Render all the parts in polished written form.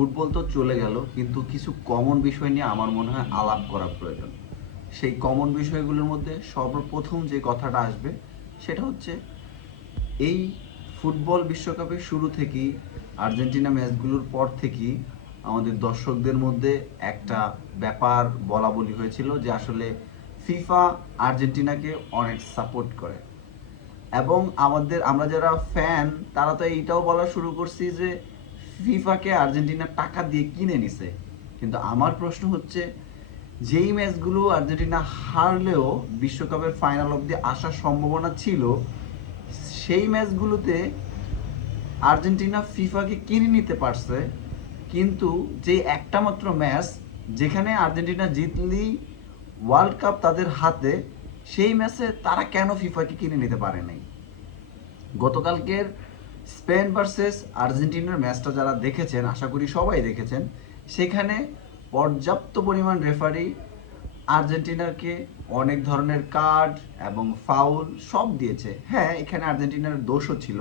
Football তো চলে গেল, কিন্তু কিছু কমন বিষয় নিয়ে আমার মনে হয় আলাপ করা প্রয়োজন। সেই কমন বিষয়গুলোর মধ্যে সর্বপ্রথম যে কথাটা আসবে সেটা হচ্ছে এই ফুটবল বিশ্বকাপের শুরু থেকেই, আর্জেন্টিনা ম্যাচগুলোর পর থেকেই আমাদের দর্শকদের মধ্যে একটা ব্যাপার বলা বলি হয়েছিল যে আসলে ফিফা আর্জেন্টিনাকে অনেক সাপোর্ট করে। এবং আমরা যারা ফ্যান, তারা তো এইটাও বলা শুরু করছি যে ফিফাকে আর্জেন্টিনা টাকা দিয়ে কিনে নিছে। কিন্তু আমার প্রশ্ন হচ্ছে, যেই ম্যাচগুলো আর্জেন্টিনা হারলেও বিশ্বকাপের ফাইনাল অবধি আসার সম্ভাবনা ছিল, সেই ম্যাচগুলোতে আর্জেন্টিনা ফিফাকে কিনে নিতে পারছে। কিন্তু যে একটা মাত্র ম্যাচ যেখানে আর্জেন্টিনা জিতলেই ওয়ার্ল্ড কাপ তাদের হাতে, সেই ম্যাচে তারা কেন ফিফাকে কিনে নিতে পারে নাই? গতকালকের স্পেন ভার্সেস আর্জেন্টিনার ম্যাচটা যারা দেখেছেন, আশা করি সবাই দেখেছেন, সেখানে পর্যাপ্ত পরিমাণ রেফারি আর্জেন্টিনাকে অনেক ধরনের কার্ড এবং ফাউল সব দিয়েছে। হ্যাঁ, এখানে আর্জেন্টিনার দোষও ছিল,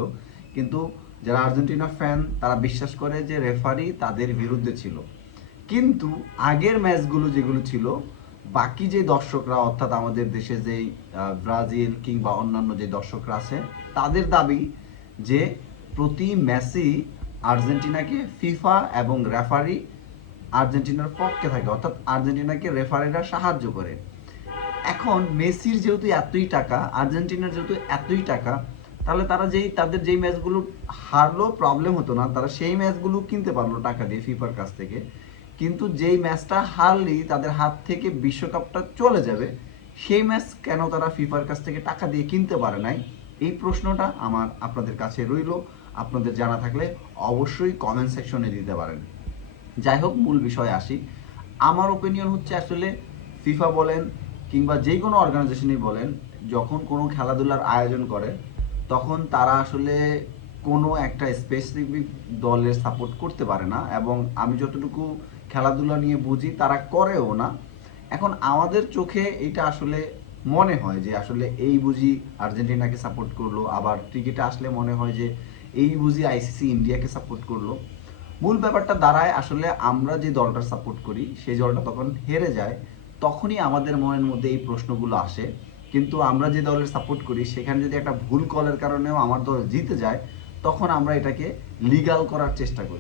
কিন্তু যারা আর্জেন্টিনা ফ্যান তারা বিশ্বাস করে যে রেফারি তাদের বিরুদ্ধে ছিল। কিন্তু আগের ম্যাচগুলো যেগুলো ছিল, বাকি যে দর্শকরা, অর্থাৎ আমাদের দেশে যেই ব্রাজিল কিংবা অন্যান্য যে দর্শকরা আছে, তাদের দাবি যে প্রতি ম্যাচই আর্জেন্টিনাকে ফিফা এবং রেফারি আর্জেন্টিনার পক্ষে থাকে, অর্থাৎ আর্জেন্টিনাকে রেফারিরা সাহায্য করে। এখন মেসির যেহেতু এতই টাকা, আর্জেন্টিনার যেহেতু এতই টাকা, তাহলে তারা তাদের যেই ম্যাচগুলো হারলো প্রবলেম হতো না, তারা সেই ম্যাচগুলো কিনতে পারলো টাকা দিয়ে ফিফার কাছ থেকে। কিন্তু যেই ম্যাচটা হারলেই তাদের হাত থেকে বিশ্বকাপটা চলে যাবে, সেই ম্যাচ কেন তারা ফিফার কাছ থেকে টাকা দিয়ে কিনতে পারে নাই? এই প্রশ্নটা আমার আপনাদের কাছে রইল। আপনাদের জানা থাকলে অবশ্যই কমেন্ট সেকশনে দিতে পারেন। যাই হোক, মূল বিষয়ে আসি। আমার ওপিনিয়ন হচ্ছে, আসলে ফিফা বলেন কিংবা যে কোনো অর্গানাইজেশনই বলেন, যখন কোনো খেলাধুলার আয়োজন করে, তখন তারা আসলে কোনো একটা স্পেসিফিক দলের সাপোর্ট করতে পারে না, এবং আমি যতটুকু খেলাধুলা নিয়ে বুঝি তারা করেও না। এখন আমাদের চোখে এটা আসলে মনে হয় যে আসলে এই বুঝি আর্জেন্টিনাকে সাপোর্ট করলো, আবার ক্রিকেটে আসলে মনে হয় যে এই বুঝি আইসিসি ইন্ডিয়াকে সাপোর্ট করলো। মূল ব্যাপারটা দাঁড়ায়, আসলে আমরা যে দলটার সাপোর্ট করি সেই দলটা তখন হেরে যায়, তখনই আমাদের মনের মধ্যে এই প্রশ্নগুলো আসে। কিন্তু আমরা যে দলের সাপোর্ট করি সেখানে যদি একটা ভুল কলের কারণেও আমার দল জিতে যায়, তখন আমরা এটাকে লিগ্যাল করার চেষ্টা করি।